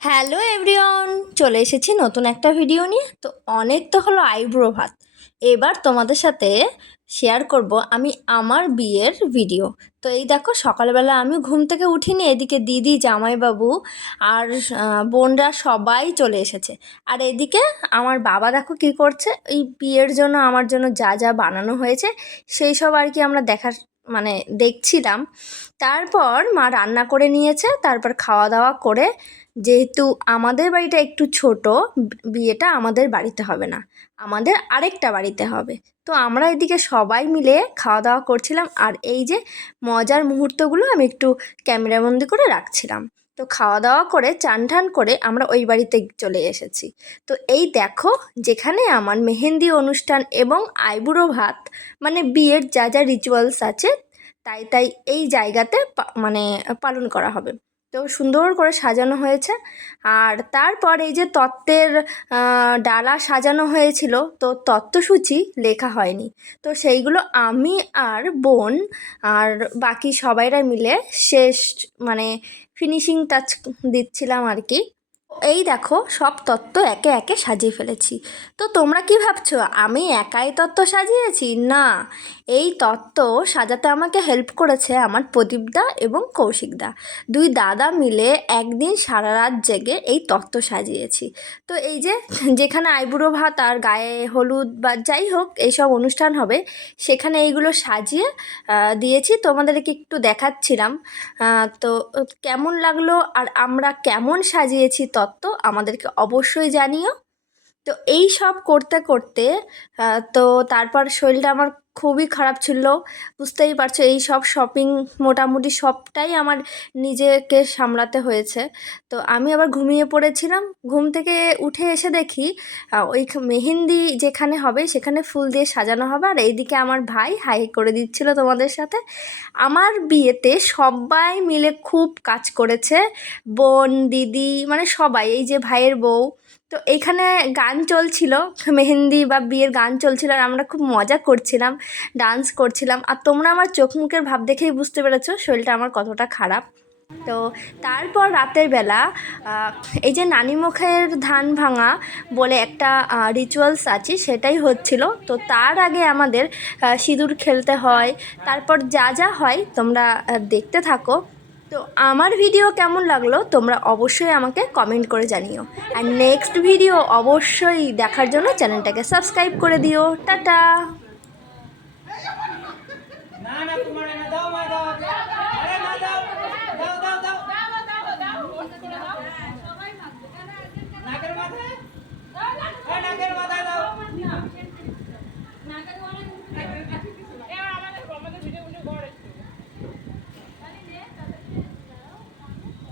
Hello everyone চলে এসেছি নতুন একটা ভিডিও নিয়ে। তো অনেক তো হলো আইব্রো ভাত। এবার তোমাদের সাথে শেয়ার করব আমি আমার বিয়ের ভিডিও তো এই দেখো, সকালবেলা আমি ঘুম থেকে উঠিনি, এদিকে দিদি, জামাইবাবু আর বোনরা সবাই চলে এসেছে। আর এদিকে আমার বাবা দেখো কী করছে, এই বিয়ের জন্য, আমার জন্য যা যা বানানো হয়েছে, সেই সব আর কি আমরা দেখার মানে দেখছিলাম। তারপর মা রান্না করে নিয়েছে, তারপর খাওয়া দাওয়া করে, যেহেতু আমাদের বাড়িটা একটু ছোট, বিয়েটা আমাদের বাড়িতে হবে না। আমাদের আরেকটা বাড়িতে হবে। তো আমরা এদিকে সবাই মিলে খাওয়া দাওয়া করছিলাম আর এই যে মজার মুহূর্তগুলো আমি একটু ক্যামেরাবন্দি করে রাখছিলাম। তো খাওয়া দাওয়া করে চান ঠান করে আমরা ওই বাড়িতে চলে এসেছি। তো এই দেখো যেখানে আমার মেহেন্দি অনুষ্ঠান এবং আইবুড়ো ভাত মানে বিয়ের যা যা রিচুয়ালস আছে, তাই তাই এই জায়গাতে মানে পালন করা হবে। তো সুন্দর করে সাজানো হয়েছে। আর তারপর এই যে তত্ত্বের ডালা সাজানো হয়েছিল, তো তত্ত্বসূচি লেখা হয়নি। তো সেইগুলো আমি আর বোন আর বাকি সবাইরা মিলে শেষ মানে ফিনিশিং টাচ দিচ্ছিলাম আর কি। এই দেখো, সব তত্ত্ব একে একে সাজিয়ে ফেলেছি। তো তোমরা কি ভাবছ, আমি একাই তত্ত্ব সাজিয়েছি? না, এই তত্ত্ব সাজাতে আমাকে হেল্প করেছে আমার প্রদীপদা এবং কৌশিকদা দুই দাদা মিলে একদিন সারা রাত জেগে এই তত্ত্ব সাজিয়েছি। তো এই যে, যেখানে আইবুড়ো ভাত আর গায়ে হলুদ বা যাই হোক, এইসব অনুষ্ঠান হবে, সেখানে এইগুলো সাজিয়ে দিয়েছি। তোমাদেরকে একটু দেখাচ্ছিলাম। তো কেমন লাগল আর আমরা কেমন সাজিয়েছি তত্ত্ব আমাদেরকে অবশ্যই জানিও। তো এই সব করতে করতে তো তারপর শরীরটা আমার খুবই খারাপ ছিল। বুঝতেই পারছ, এই সব শপিং মোটামুটি সবটাই আমার নিজেকে সামলাতে হয়েছে। তো আমি আবার ঘুমিয়ে পড়েছিলাম। ঘুম থেকে উঠে এসে দেখি ওই মেহেন্দি যেখানে হবে সেখানে ফুল দিয়ে সাজানো হবে। আর এইদিকে আমার ভাই হাই করে দিচ্ছিল তোমাদের সাথে। আমার বিয়েতে সবাই মিলে খুব কাজ করেছে। বোন, দিদি মানে সবাই, এই যে ভাইয়ের বউ। তো এইখানে গান চলছিল, মেহেন্দি বা বিয়ের গান চলছিল। আর আমরা খুব মজা করছিলাম। ডান্স করছিলাম। আর তোমরা আমার চোখ মুখের ভাব দেখেই বুঝতে পেরেছ, শরীরটা আমার কতটা খারাপ। তো তারপর রাতের বেলা এই যে নানি মুখের ধান ভাঙা বলে একটা রিচুয়ালস আছে, সেটাই হচ্ছিল। তো তার আগে আমাদের সিঁদুর খেলতে হয়, তারপর যা যা হয় তোমরা দেখতে থাকো। তো আমার ভিডিও কেমন লাগল তোমরা অবশ্যই আমাকে কমেন্ট করে জানিও। আর নেক্সট ভিডিও অবশ্যই দেখার জন্য চ্যানেলটাকে সাবস্ক্রাইব করে দিও। টাটা! না তোমার না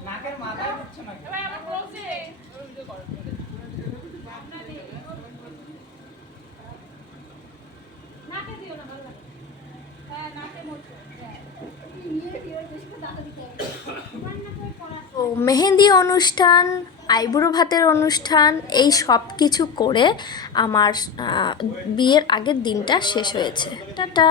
নাকের মাথায়? দাও। না মেহেন্দি অনুষ্ঠান, আইবুড়ো ভাতের অনুষ্ঠান, এই সব কিছু করে আমার বিয়ের আগের দিনটা শেষ হয়েছে। টাটা!